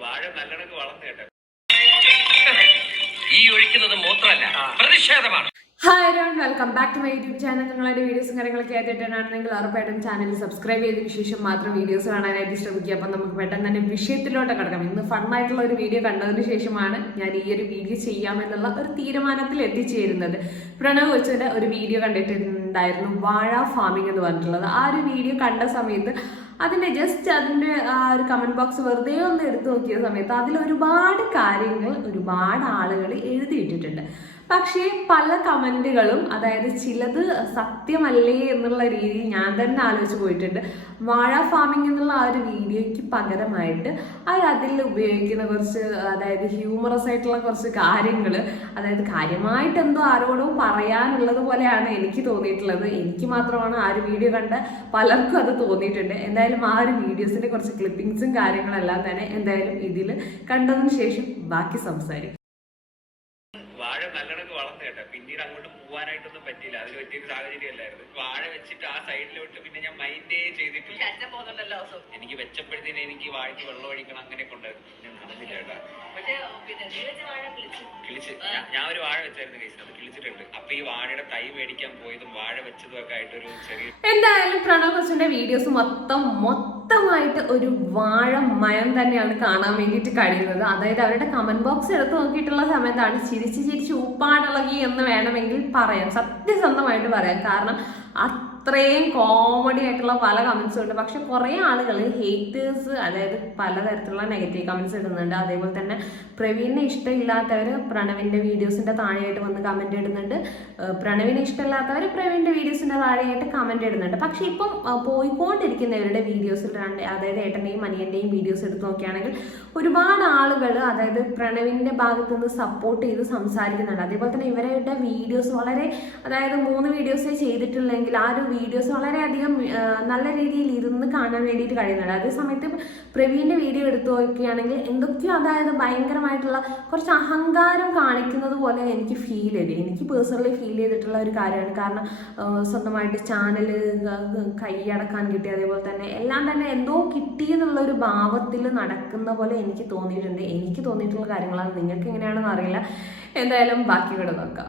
വാഴ നല്ലണക്ക് വളർന്നു കേട്ടോ. ഈ ഒഴിക്കുന്നത് മൂത്രമല്ല പ്രതിഷേധമാണ്. Hi everyone welcome back to my YouTube channel നിങ്ങളുടെ വീഡിയോസും കാര്യങ്ങളൊക്കെ ആയിട്ടാണെങ്കിൽ ഉറപ്പായിട്ടും ചാനൽ സബ്സ്ക്രൈബ് ചെയ്തതിനു ശേഷം മാത്രം വീഡിയോസ് കാണാനായിട്ട് ശ്രമിക്കുക. അപ്പം നമുക്ക് പെട്ടെന്ന് തന്നെ വിഷയത്തിലോട്ട് കിടക്കാം. ഇന്ന് ഫണ്ണായിട്ടുള്ള ഒരു വീഡിയോ കണ്ടതിന് ശേഷമാണ് ഞാൻ ഈ ഒരു വീഡിയോ ചെയ്യാമെന്നുള്ള ഒരു തീരുമാനത്തിൽ എത്തിച്ചേരുന്നത്. പ്രണവ് വെച്ചിട്ട് ഒരു വീഡിയോ കണ്ടിട്ടുണ്ടായിരുന്നു വാഴ ഫാമിംഗ് എന്ന് പറഞ്ഞിട്ടുള്ളത്. ആ ഒരു വീഡിയോ കണ്ട സമയത്ത് അതിന്റെ ജസ്റ്റ് അതിന്റെ ആ ഒരു കമന്റ് ബോക്സ് വെറുതെ ഒന്ന് എടുത്തു നോക്കിയ സമയത്ത് അതിൽ ഒരുപാട് കാര്യങ്ങൾ ഒരുപാട് ആളുകൾ എഴുതിയിട്ടിട്ടുണ്ട്. പക്ഷേ പല കമന്റുകളും അതായത് ചിലത് സത്യമല്ലേ എന്നുള്ള രീതിയിൽ ഞാൻ തന്നെ ആലോചിച്ച് പോയിട്ടുണ്ട്. വാഴ ഫാമിംഗ് എന്നുള്ള ആ ഒരു വീഡിയോയ്ക്ക് പകരമായിട്ട് അവർ അതിൽ ഉപയോഗിക്കുന്ന കുറച്ച് അതായത് ഹ്യൂമറസ് ആയിട്ടുള്ള കുറച്ച് കാര്യങ്ങൾ അതായത് കാര്യമായിട്ട് എന്തോ ആരോടും പറയാനുള്ളത് പോലെയാണ് എനിക്ക് തോന്നിയിട്ടുള്ളത്. എനിക്ക് മാത്രമാണ് ആ ഒരു വീഡിയോ കണ്ട പലർക്കും അത് തോന്നിയിട്ടുണ്ട്. എന്തായാലും ആ ഒരു വീഡിയോസിന്റെ കുറച്ച് ക്ലിപ്പിങ്സും കാര്യങ്ങളെല്ലാം തന്നെ എന്തായാലും ഇതിൽ കണ്ടതിന് ശേഷം ബാക്കി സംസാരിക്കും വാഴ നല്ലണക്ക് വളർന്നു പിന്നീട് അങ്ങോട്ട് പോവാനായിട്ടൊന്നും പറ്റിയില്ല. അതിന് പറ്റിയൊരു സാഹചര്യം അല്ലായിരുന്നു. വാഴ വെച്ചിട്ട് ആ സൈഡിലോട്ട് പിന്നെ ഞാൻ മൈൻഡേ ചെയ്തിട്ടില്ല. എനിക്ക് വെച്ചപ്പോഴത്തേന് എനിക്ക് വാഴയ്ക്ക് വെള്ളം ഒഴിക്കണം അങ്ങനെ കൊണ്ടായിരുന്നു ഞാൻ നടന്നില്ല കേട്ടോ. കിളിച്ച്. ഞാൻ- ഒരു വാഴ വെച്ചായിരുന്നു കേസ് അത് കിളിച്ചിട്ടുണ്ട്. അപ്പൊ ഈ വാഴയുടെ തൈ മേടിക്കാൻ പോയതും വാഴ വെച്ചതും ഒക്കെ ആയിട്ടൊരു ചെറിയ എന്തായാലും പ്രണവ് കൊച്ചിന്റെ വീഡിയോസ് മൊത്തം മൊത്തമായിട്ട് ഒരു വാഴ മയം തന്നെയാണ് കാണാൻ വേണ്ടിയിട്ട് കഴിയുന്നത്. അതായത് അവരുടെ കമന്റ് ബോക്സ് എടുത്ത് നോക്കിയിട്ടുള്ള സമയത്താണ് ചിരിച്ച് ചിരിച്ച് ഉപ്പാടിളകി എന്ന് വേണമെങ്കിൽ പറയാം. സത്യസന്ധമായിട്ട് പറയാം. കാരണം അത്രയും കോമഡി ആയിട്ടുള്ള പല കമന്റ്സും ഉണ്ട്. പക്ഷെ കുറേ ആളുകൾ ഹേറ്റേഴ്സ് അതായത് പലതരത്തിലുള്ള നെഗറ്റീവ് കമന്റ്സ് ഇടുന്നുണ്ട്. അതേപോലെ തന്നെ പ്രവീണിനെ ഇഷ്ടമില്ലാത്തവർ പ്രണവിന്റെ വീഡിയോസിന്റെ താഴെയായിട്ട് വന്ന് കമന്റ് ഇടുന്നുണ്ട്. പ്രണവിനെ ഇഷ്ടമില്ലാത്തവർ പ്രവീണിന്റെ വീഡിയോസിന്റെ താഴെയായിട്ട് കമന്റ് ഇടുന്നുണ്ട്. പക്ഷെ ഇപ്പം പോയിക്കൊണ്ടിരിക്കുന്നവരുടെ വീഡിയോസിൽ രണ്ട് അതായത് ഏട്ടന്റെയും അനിയന്റെയും വീഡിയോസ് എടുത്ത് നോക്കുകയാണെങ്കിൽ ഒരുപാട് ആളുകൾ അതായത് പ്രണവിന്റെ ഭാഗത്ത് നിന്ന് സപ്പോർട്ട് ചെയ്ത് സംസാരിക്കുന്നുണ്ട്. അതേപോലെ തന്നെ ഇവരുടെ വീഡിയോസ് വളരെ അതായത് മൂന്ന് വീഡിയോസേ ചെയ്തിട്ടുള്ളെങ്കിൽ ആ ഒരു വീഡിയോസ് വളരെയധികം നല്ല രീതിയിൽ ഇരുന്ന് കാണാൻ വേണ്ടിയിട്ട് കഴിയുന്നുണ്ട്. അതേ സമയത്ത് പ്രവീണിന്റെ വീഡിയോ എടുത്തു നോക്കുകയാണെങ്കിൽ എന്തൊക്കെയോ അതായത് ഭയങ്കരമായിട്ടുള്ള കുറച്ച് അഹങ്കാരം കാണിക്കുന്നത് പോലെ എനിക്ക് ഫീൽ ചെയ്തു. എനിക്ക് പേഴ്സണലി ഫീൽ ചെയ്തിട്ടുള്ള ഒരു കാര്യമാണ്. കാരണം സ്വന്തമായിട്ട് ചാനൽ കൈയടക്കാൻ കിട്ടി അതേപോലെ തന്നെ എല്ലാം തന്നെ എന്തോ കിട്ടി എന്നുള്ള ഒരു ഭാവത്തിൽ നടക്കുന്ന പോലെ എനിക്ക് തോന്നിയിട്ടുണ്ട്. എനിക്ക് തോന്നിയിട്ടുള്ള കാര്യങ്ങളാണ്. നിങ്ങൾക്ക് എങ്ങനെയാണെന്ന് അറിയില്ല. എന്തായാലും ബാക്കി കൂടെ നോക്കാം.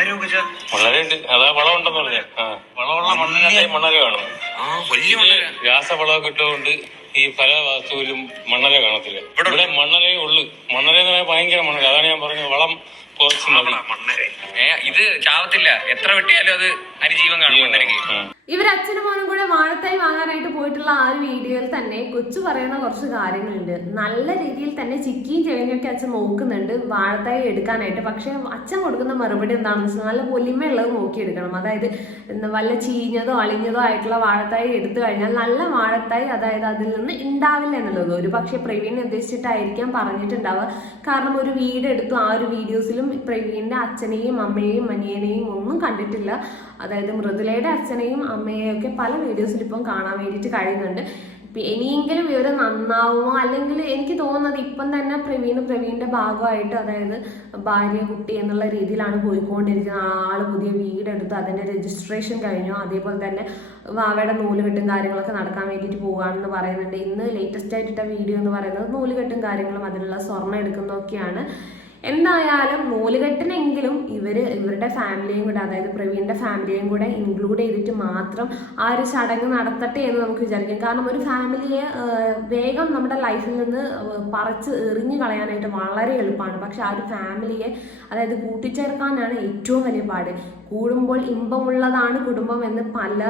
മണ്ണരോ വളരെ ഉണ്ട്. അതാ വളം ഉണ്ടെന്ന് പറഞ്ഞ. ആ. വളമുള്ള മണ്ണിനകത്തെ മണ്ണര കാണും. ആ വലിയ മണ്ണര. രാസവളമൊക്കെ ഇട്ടുകൊണ്ട് ഈ പല വസ്തുവിലും മണ്ണര കാണത്തില്ല. ഇവിടെ മണ്ണരേ ഉള്ളു. മണ്ണര എന്ന് പറഞ്ഞാൽ ഭയങ്കര മണ്ണര. അതാണ് ഞാൻ പറഞ്ഞത്. വളം കുറച്ച് മതി. മണ്ണര. ഏ ഇത് ചാവത്തില്ല. എത്ര വെട്ടിയാലും അത് അനുജീവൻ കാണും മണ്ണരയ്ക്ക് ഉം. ഇവർ അച്ഛനും മോനും കൂടെ വാഴത്തൈ വാങ്ങാനായിട്ട് പോയിട്ടുള്ള ആ ഒരു വീഡിയോയിൽ തന്നെ കൊച്ചു പറയുന്ന കുറച്ച് കാര്യങ്ങളുണ്ട്. നല്ല രീതിയിൽ തന്നെ ചിക്കിയും ചെവിഞ്ഞൊക്കെ അച്ഛൻ നോക്കുന്നുണ്ട്. വാഴത്തായി എടുക്കാനായിട്ട്. പക്ഷെ അച്ഛൻ കൊടുക്കുന്ന മറുപടി എന്താണെന്ന് വെച്ചാൽ നല്ല പൊലിമയുള്ളത് നോക്കിയെടുക്കണം. അതായത് വല്ല ചീഞ്ഞതോ അളിഞ്ഞതോ ആയിട്ടുള്ള വാഴത്തായി എടുത്തു കഴിഞ്ഞാൽ നല്ല വാഴത്തായി അതായത് അതിൽ നിന്ന് ഉണ്ടാവില്ല എന്നുള്ളത്. ഒരു പക്ഷേ പ്രവീണിനെ ഉദ്ദേശിച്ചിട്ടായിരിക്കാം പറഞ്ഞിട്ടുണ്ടാവുക. കാരണം ഒരു വീട് എടുത്തു ആ ഒരു വീഡിയോസിലും പ്രവീണിന്റെ അച്ഛനെയും അമ്മയെയും അനിയനെയും ഒന്നും കണ്ടിട്ടില്ല. അതായത് മൃദുലയുടെ അച്ഛനെയും അമ്മയെയും ഒക്കെ പല വീഡിയോസിൽ ഇപ്പം കാണാൻ വേണ്ടിയിട്ട് കഴിയുന്നുണ്ട്. ഇനിയെങ്കിലും ഇവർ നന്നാവുമോ? അല്ലെങ്കിൽ എനിക്ക് തോന്നുന്നത് ഇപ്പം തന്നെ പ്രവീണ് പ്രവീണിന്റെ ഭാഗമായിട്ട് അതായത് ഭാര്യ കുട്ടി എന്നുള്ള രീതിയിലാണ് പോയിക്കൊണ്ടിരിക്കുന്നത്. ആൾ പുതിയ വീടെടുത്ത് അതിന്റെ രജിസ്ട്രേഷൻ കഴിഞ്ഞു. അതേപോലെ തന്നെ വാവയുടെ നൂലുകെട്ടും കാര്യങ്ങളൊക്കെ നടക്കാൻ വേണ്ടിയിട്ട് പോകുകയാണെന്ന് പറയുന്നുണ്ട്. ഇന്ന് ലേറ്റസ്റ്റ് ആയിട്ടിട്ട വീഡിയോ എന്ന് പറയുന്നത് നൂലുകെട്ടും കാര്യങ്ങളും അതിലുള്ള സ്വർണം എടുക്കുന്നതൊക്കെയാണ്. എന്തായാലും നൂലുകെട്ടിനെങ്കിലും ഇവർ ഇവരുടെ ഫാമിലിയും കൂടെ അതായത് പ്രവീണിന്റെ ഫാമിലിയും കൂടെ ഇൻക്ലൂഡ് ചെയ്തിട്ട് മാത്രം ആ ഒരു ചടങ്ങ് നടത്തട്ടെ എന്ന് നമുക്ക് വിചാരിക്കാം. കാരണം ഒരു ഫാമിലിയെ വേഗം നമ്മുടെ ലൈഫിൽ നിന്ന് പറിച്ച് എറിഞ്ഞു കളയാനായിട്ട് വളരെ എളുപ്പമാണ്. പക്ഷെ ആ ഒരു ഫാമിലിയെ അതായത് കൂട്ടിച്ചേർക്കാനാണ് ഏറ്റവും വലിയ പാട്. കൂടുമ്പോൾ ഇമ്പമുള്ളതാണ് കുടുംബം എന്ന് പല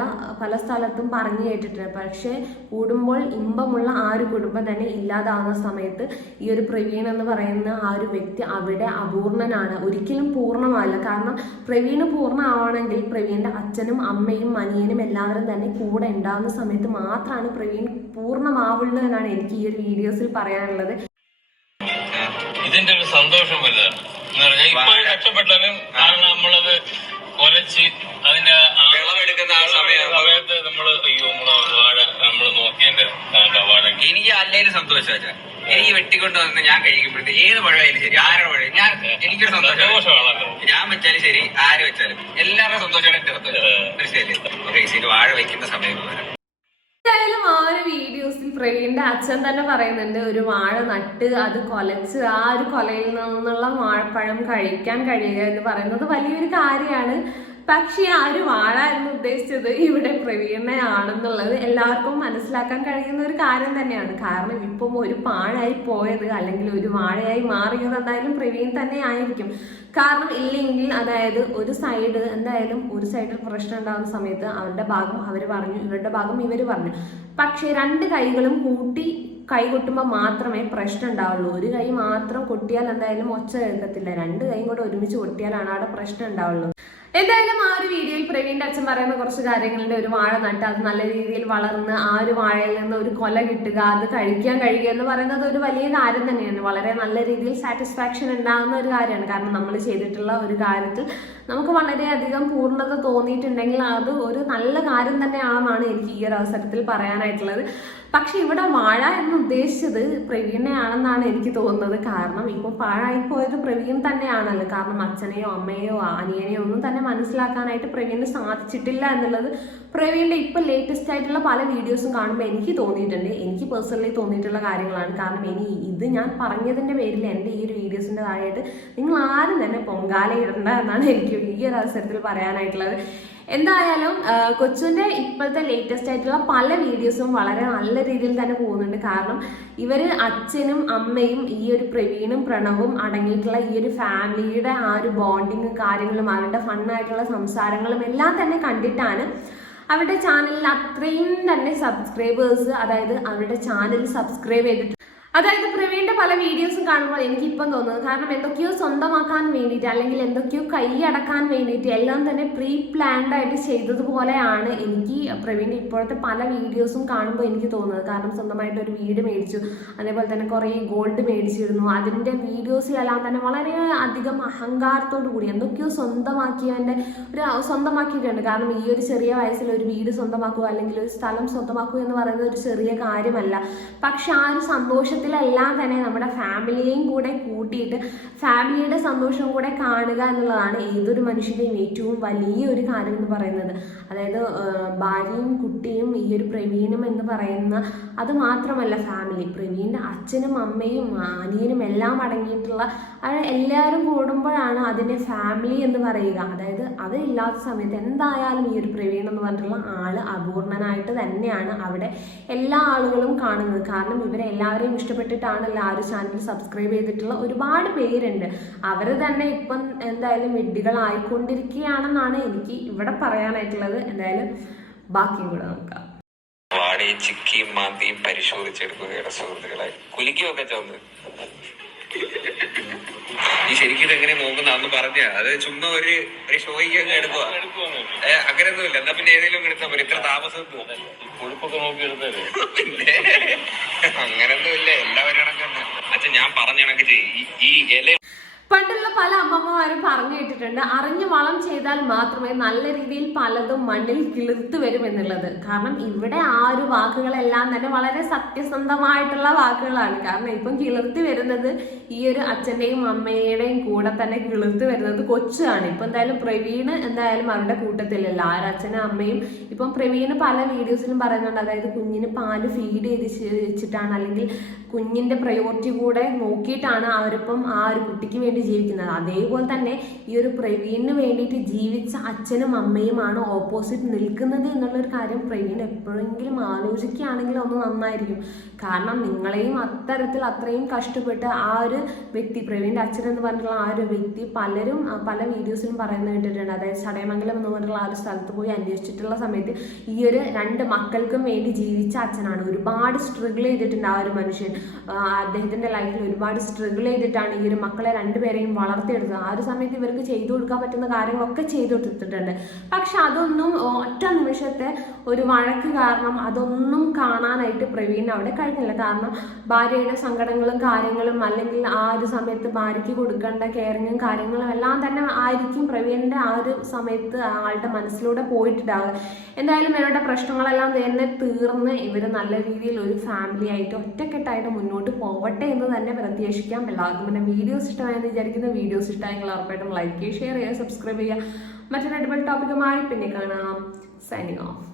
പല സ്ഥലത്തും പറഞ്ഞു കേട്ടിട്ടുണ്ട്. പക്ഷേ കൂടുമ്പോൾ ഇമ്പമുള്ള ആ ഒരു കുടുംബം തന്നെ ഇല്ലാതാവുന്ന സമയത്ത് ഈ ഒരു പ്രവീൺ എന്ന് പറയുന്ന ആ ഒരു വ്യക്തി അവിടെ അപൂർണനാണ്. ഒരിക്കലും പൂർണമല്ല കാരണം പ്രവീണ് പൂർണമാവണമെങ്കിൽ പ്രവീണിന്റെ അച്ഛനും അമ്മയും മനിയനും എല്ലാവരും തന്നെ കൂടെ ഉണ്ടാകുന്ന സമയത്ത് മാത്രമാണ് പ്രവീൺ പൂർണമാവുള്ളൂ എന്നാണ് എനിക്ക് ഈ ഒരു വീഡിയോസിൽ പറയാനുള്ളത്. ഇതിന്റെ ഒരു സന്തോഷം വലുതാണ് കഷ്ടപ്പെട്ടാലും കാരണം നമ്മളത് കൊലച്ച് അതിന്റെ ആ- വിളവെടുക്കുന്ന ആ സമയത്ത് നമ്മൾ അയ്യോ നമ്മൾ വാഴ നമ്മൾ നോക്കിയതിന്റെ വാഴ എനിക്ക് അല്ലേലും സന്തോഷം എനിക്ക് വെട്ടിക്കൊണ്ട് വന്ന് ഞാൻ കഴിക്കുമ്പോഴത്തേക്ക് ഏത് പഴമായാലും ശരി ആരുടെ പഴം ഞാൻ എനിക്കൊരു സന്തോഷം സന്തോഷമാണല്ലോ ഞാൻ വെച്ചാലും ശരി ആര് വെച്ചാലും. എല്ലാവരുടെ സന്തോഷമാണ് എന്റെ സന്തോഷം ഓക്കെ ശരി വാഴ വെക്കുന്ന സമയം വരാം എന്തായാലും ആ ഒരു പ്രവീണിന്റെ അച്ഛൻ തന്നെ പറയുന്നുണ്ട് ഒരു വാഴ നട്ട് അത് കൊലച്ച് ആ ഒരു കൊലയിൽ നിന്നുള്ള വാഴപ്പഴം കഴിക്കാൻ കഴിയുക എന്ന് പറയുന്നത് വലിയൊരു കാര്യമാണ്. പക്ഷേ ആരും എന്ന് ഉദ്ദേശിച്ചത് ഇവിടെ പ്രവീണനെ ആണെന്നുള്ളത് എല്ലാവർക്കും മനസ്സിലാക്കാൻ കഴിയുന്ന ഒരു കാര്യം തന്നെയാണ്. കാരണം ഇപ്പം ഒരു പാഴായി പോയത് അല്ലെങ്കിൽ ഒരു വാഴയായി മാറിയത് എന്തായാലും പ്രവീൺ തന്നെ ആയിരിക്കും. കാരണം ഇല്ലെങ്കിൽ അതായത് ഒരു സൈഡ് എന്തായാലും ഒരു സൈഡിൽ പ്രശ്നം ഉണ്ടാകുന്ന സമയത്ത് അവരുടെ ഭാഗം അവർ പറഞ്ഞു ഇവരുടെ ഭാഗം ഇവർ പറഞ്ഞു. പക്ഷേ രണ്ട് കൈകളും കൂട്ടി കൈ കൊട്ടുമ്പോൾ മാത്രമേ പ്രശ്നം ഉണ്ടാവുള്ളൂ. ഒരു കൈ മാത്രം കൊട്ടിയാൽ എന്തായാലും ഒച്ച എഴുതത്തില്ല രണ്ട് കൈയും കൂടെ ഒരുമിച്ച് കൊട്ടിയാലാണ് അവിടെ പ്രശ്നം ഉണ്ടാവുള്ളൂ. എന്തായാലും ആ ഒരു വീഡിയോയിൽ പ്രവീണിന്റെ അച്ഛൻ പറയുന്ന കുറച്ച് കാര്യങ്ങളുണ്ട് ഒരു വാഴ നട്ട് അത് നല്ല രീതിയിൽ വളർന്ന് ആ ഒരു വാഴയിൽ നിന്ന് ഒരു കൊല കിട്ടുക അത് കഴിക്കാൻ കഴിയുക എന്ന് പറയുന്നത് ഒരു വലിയ കാര്യം തന്നെയാണ്. വളരെ നല്ല രീതിയിൽ സാറ്റിസ്ഫാക്ഷൻ ഉണ്ടാകുന്ന ഒരു കാര്യമാണ്. കാരണം നമ്മൾ ചെയ്തിട്ടുള്ള ഒരു കാര്യത്തിൽ നമുക്ക് വളരെയധികം പൂർണത തോന്നിയിട്ടുണ്ടെങ്കിൽ അത് ഒരു നല്ല കാര്യം തന്നെയാണെന്നാണ് എനിക്ക് ഈ ഒരു അവസരത്തിൽ പറയാനായിട്ടുള്ളത്. പക്ഷെ ഇവിടെ വാഴ എന്ന് ഉദ്ദേശിച്ചത് പ്രവീണയാണെന്നാണ് എനിക്ക് തോന്നുന്നത്. കാരണം ഇപ്പോൾ പാഴായിപ്പോയത് പ്രവീൺ തന്നെയാണല്ലോ. കാരണം അച്ഛനെയോ അമ്മയോ അനിയനെയോ ഒന്നും തന്നെ മനസ്സിലാക്കാനായിട്ട് പ്രവീണിന് സാധിച്ചിട്ടില്ല എന്നുള്ളത് പ്രവീണിന്റെ ഇപ്പൊ ലേറ്റസ്റ്റ് ആയിട്ടുള്ള പല വീഡിയോസും കാണുമ്പോൾ എനിക്ക് തോന്നിയിട്ടുണ്ട്. എനിക്ക് പേഴ്സണലി തോന്നിയിട്ടുള്ള കാര്യങ്ങളാണ്. കാരണം ഇനി ഇത് ഞാൻ പറഞ്ഞതിന്റെ പേരിൽ എന്റെ ഈ ഒരു വീഡിയോസിന്റെ താഴെയായിട്ട് നിങ്ങൾ ആരും തന്നെ പൊങ്കാല ഇടണ്ട എന്നാണ് എനിക്ക് ഈ ഒരു അവസരത്തിൽ പറയാനായിട്ടുള്ളത്. എന്തായാലും കൊച്ചുവിന്റെ ഇപ്പോഴത്തെ ലേറ്റസ്റ്റ് ആയിട്ടുള്ള പല വീഡിയോസും വളരെ നല്ല രീതിയിൽ തന്നെ പോകുന്നുണ്ട്. കാരണം ഇവർ അച്ഛനും അമ്മയും ഈ ഒരു പ്രവീണും പ്രണവും അടങ്ങിയിട്ടുള്ള ഈ ഒരു ഫാമിലിയുടെ ആ ഒരു ബോണ്ടിങ്ങും കാര്യങ്ങളും അവരുടെ ഫണ്ണായിട്ടുള്ള സംസാരങ്ങളും എല്ലാം തന്നെ കണ്ടിട്ടാണ് അവരുടെ ചാനലിൽ അത്രയും തന്നെ സബ്സ്ക്രൈബേഴ്സ് അതായത് അവരുടെ ചാനൽ സബ്സ്ക്രൈബ് ചെയ്തിട്ട് അതായത് പ്രവീണിന്റെ പല വീഡിയോസും കാണുമ്പോൾ എനിക്ക് ഇപ്പം തോന്നുന്നത് കാരണം എന്തൊക്കെയോ സ്വന്തമാക്കാൻ വേണ്ടിയിട്ട് അല്ലെങ്കിൽ എന്തൊക്കെയോ കൈയടക്കാൻ വേണ്ടിയിട്ട് എല്ലാം തന്നെ പ്രീ പ്ലാൻഡ് ആയിട്ട് ചെയ്തതുപോലെയാണ് എനിക്ക് പ്രവീണിന്റെ ഇപ്പോഴത്തെ പല വീഡിയോസും കാണുമ്പോൾ എനിക്ക് തോന്നുന്നത്. കാരണം സ്വന്തമായിട്ട് ഒരു വീട് മേടിച്ചു. അതേപോലെ തന്നെ കുറേ ഗോൾഡ് മേടിച്ചിരുന്നു. അതിന്റെ വീഡിയോസിലെല്ലാം തന്നെ വളരെ അധികം അഹങ്കാരത്തോടു കൂടി എന്തൊക്കെയോ സ്വന്തമാക്കിയതിന്റെ ഒരു സ്വന്തമാക്കിയിട്ടുണ്ട്. കാരണം ഈ ഒരു ചെറിയ വയസ്സിൽ ഒരു വീട് സ്വന്തമാക്കുക അല്ലെങ്കിൽ ഒരു സ്ഥലം സ്വന്തമാക്കുക എന്ന് പറയുന്നത് ഒരു ചെറിയ കാര്യമല്ല. പക്ഷെ ആ ഒരു സന്തോഷത്തിലെല്ലാം തന്നെ നമ്മുടെ ഫാമിലിയെയും കൂടെ കൂട്ടിയിട്ട് ഫാമിലിയുടെ സന്തോഷം കൂടെ കാണുക എന്നുള്ളതാണ് ഏതൊരു മനുഷ്യന്റെയും ഏറ്റവും വലിയൊരു കാര്യം എന്ന് പറയുന്നത്. അതായത് ഭാര്യയും കുട്ടിയും ഈ ഒരു പ്രവീണും എന്ന് പറയുന്ന അത് മാത്രമല്ല ഫാമിലി. പ്രവീണിന്റെ അച്ഛനും അമ്മയും അനിയനും എല്ലാം അടങ്ങിയിട്ടുള്ള എല്ലാവരും കൂടുമ്പോഴാണ് അതിന്റെ ഫാമിലി എന്ന് പറയുക. അതായത് അതില്ലാത്ത സമയത്ത് എന്തായാലും ഈ ഒരു പ്രവീൺ എന്ന് പറഞ്ഞിട്ടുള്ള ആൾ അപൂർണനായിട്ട് തന്നെയാണ് അവിടെ എല്ലാ ആളുകളും കാണുന്നത്. കാരണം ഇവരെ എല്ലാവരെയും ഇഷ്ടപ്പെട്ടിട്ടാണല്ലോ ആ ഒരു ചാനൽ സബ്സ്ക്രൈബ് ചെയ്തിട്ടുള്ള ഒരുപാട് പേരുണ്ട്. അവർ തന്നെ ഇപ്പം എന്തായാലും വിഡ്ഢികളായിക്കൊണ്ടിരിക്കുകയാണെന്നാണ് എനിക്ക് ഇവിടെ പറയാനായിട്ടുള്ളത്. എന്തായാലും ബാക്കിയും കൂടെ നോക്കാം. വാടയും ചിക്കിയും മാന്തിയും പരിശോധിച്ചെടുക്കുകയുടെ സുഹൃത്തുക്കളെ. കുലിക്കുമൊക്കെ ചോന്ന് ഈ ശരിക്കും എങ്ങനെ നോക്കുന്ന പറഞ്ഞ അത് ചുമ്മാ ഒരു ഒരു ഷോയ്ക്ക് അങ്ങ് എടുക്കുക അങ്ങനെയൊന്നുമില്ല. എന്നാ പിന്നെ ഏതെങ്കിലും എടുത്താൽ പോരെ ഇത്ര താമസം. കൊഴുപ്പൊക്കെ നോക്കി എടുത്തല്ലേ പിന്നെ അങ്ങനൊന്നും ഇല്ല എല്ലാവരും കണക്കന്നെ അച്ഛൻ ഞാൻ പറഞ്ഞ കണക്ക് ചെയ്യും. ഈ ഇല പണ്ടുള്ള പല അമ്മമ്മമാരും പറഞ്ഞു കേട്ടിട്ടുണ്ട് അറിഞ്ഞു വളം ചെയ്താൽ മാത്രമേ നല്ല രീതിയിൽ പലതും മണ്ണിൽ കിളിർത്ത് വരും എന്നുള്ളത്. കാരണം ഇവിടെ ആ ഒരു വാക്കുകളെല്ലാം തന്നെ വളരെ സത്യസന്ധമായിട്ടുള്ള വാക്കുകളാണ്. കാരണം ഇപ്പം കിളിർത്ത് വരുന്നത് ഈ ഒരു അച്ഛന്റെയും അമ്മയുടെയും കൂടെ തന്നെ കിളിർത്ത് വരുന്നത് കൊച്ചാണ്. ഇപ്പം എന്തായാലും പ്രവീണ് എന്തായാലും അവരുടെ കൂട്ടത്തിലല്ല. ആ അച്ഛനും അമ്മയും ഇപ്പം പ്രവീണ് പല വീഡിയോസിലും പറയുന്നുണ്ട്. അതായത് കുഞ്ഞിന് പാൽ ഫീഡ് ചെയ്ത് വെച്ചിട്ടാണ് അല്ലെങ്കിൽ കുഞ്ഞിന്റെ പ്രയോറിറ്റി കൂടെ നോക്കിയിട്ടാണ് അവരിപ്പം ആ ഒരു കുട്ടിക്ക് വേണ്ടി ജീവിക്കുന്നത്. അതേപോലെ തന്നെ ഈ ഒരു പ്രവീണിന് വേണ്ടിയിട്ട് ജീവിച്ച അച്ഛനും അമ്മയുമാണ് ഓപ്പോസിറ്റ് നിൽക്കുന്നത് എന്നുള്ളൊരു കാര്യം പ്രവീൺ എപ്പോഴെങ്കിലും ആലോചിക്കുകയാണെങ്കിൽ ഒന്ന് നന്നായിരിക്കും. കാരണം നിങ്ങളെയും അത്തരത്തിൽ അത്രയും കഷ്ടപ്പെട്ട് ആ ഒരു വ്യക്തി പ്രവീണിന്റെ അച്ഛൻ എന്ന് പറഞ്ഞിട്ടുള്ള ആ ഒരു വ്യക്തി പലരും പല വീഡിയോസിലും പറയുന്നത് കേട്ടിട്ടുണ്ട്. അതായത് ചടയമംഗലം എന്ന് പറഞ്ഞിട്ടുള്ള ആ ഒരു സ്ഥലത്ത് പോയി അന്വേഷിച്ചിട്ടുള്ള സമയത്ത് ഈ ഒരു രണ്ട് മക്കൾക്കും വേണ്ടി ജീവിച്ച അച്ഛനാണ്. ഒരുപാട് സ്ട്രഗിൾ ചെയ്തിട്ടുണ്ട് ആ ഒരു മനുഷ്യൻ. അദ്ദേഹത്തിന്റെ ലൈഫിൽ ഒരുപാട് സ്ട്രഗിൾ ചെയ്തിട്ടാണ് ഈ ഒരു മക്കളെ രണ്ടുപേരെയും വളർത്തിയെടുത്തത്. ആ ഒരു സമയത്ത് ഇവർക്ക് ചെയ്തു കൊടുക്കാൻ പറ്റുന്ന കാര്യങ്ങളൊക്കെ ചെയ്തു കൊടുത്തിട്ടുണ്ട്. പക്ഷെ അതൊന്നും ഒറ്റ നിമിഷത്തെ ഒരു വഴക്ക് കാരണം അതൊന്നും കാണാനായിട്ട് പ്രവീൺ അവിടെ കഴിഞ്ഞില്ല. കാരണം ഭാര്യയുടെ സങ്കടങ്ങളും കാര്യങ്ങളും അല്ലെങ്കിൽ ആ ഒരു സമയത്ത് ഭാര്യയ്ക്ക് കൊടുക്കേണ്ട കെയറിങ്ങും കാര്യങ്ങളും എല്ലാം തന്നെ ആയിരിക്കും പ്രവീണിന്റെ ആ ഒരു സമയത്ത് ആളുടെ മനസ്സിലൂടെ പോയിട്ടുണ്ടാവുക. എന്തായാലും ഇവരുടെ പ്രശ്നങ്ങളെല്ലാം തന്നെ തീർന്ന് ഇവർ നല്ല രീതിയിൽ ഒരു ഫാമിലി ആയിട്ട് ഒറ്റക്കെട്ടായിട്ട് മുന്നോട്ട് പോവട്ടെ എന്ന് തന്നെ പ്രത്യേകിക്കാൻ എല്ലാവർക്കും എന്റെ വീഡിയോസ് ഇഷ്ടമായെന്ന് വിചാരിക്കുന്ന വീഡിയോസ് ഇഷ്ടമായെങ്കിൽ ഉറപ്പായിട്ടും ലൈക്ക് ചെയ്യുക ഷെയർ ചെയ്യുക സബ്സ്ക്രൈബ് ചെയ്യുക. മറ്റൊരു അടിപൊളി ടോപ്പിക്കുമായി പിന്നെ കാണാം. Signing off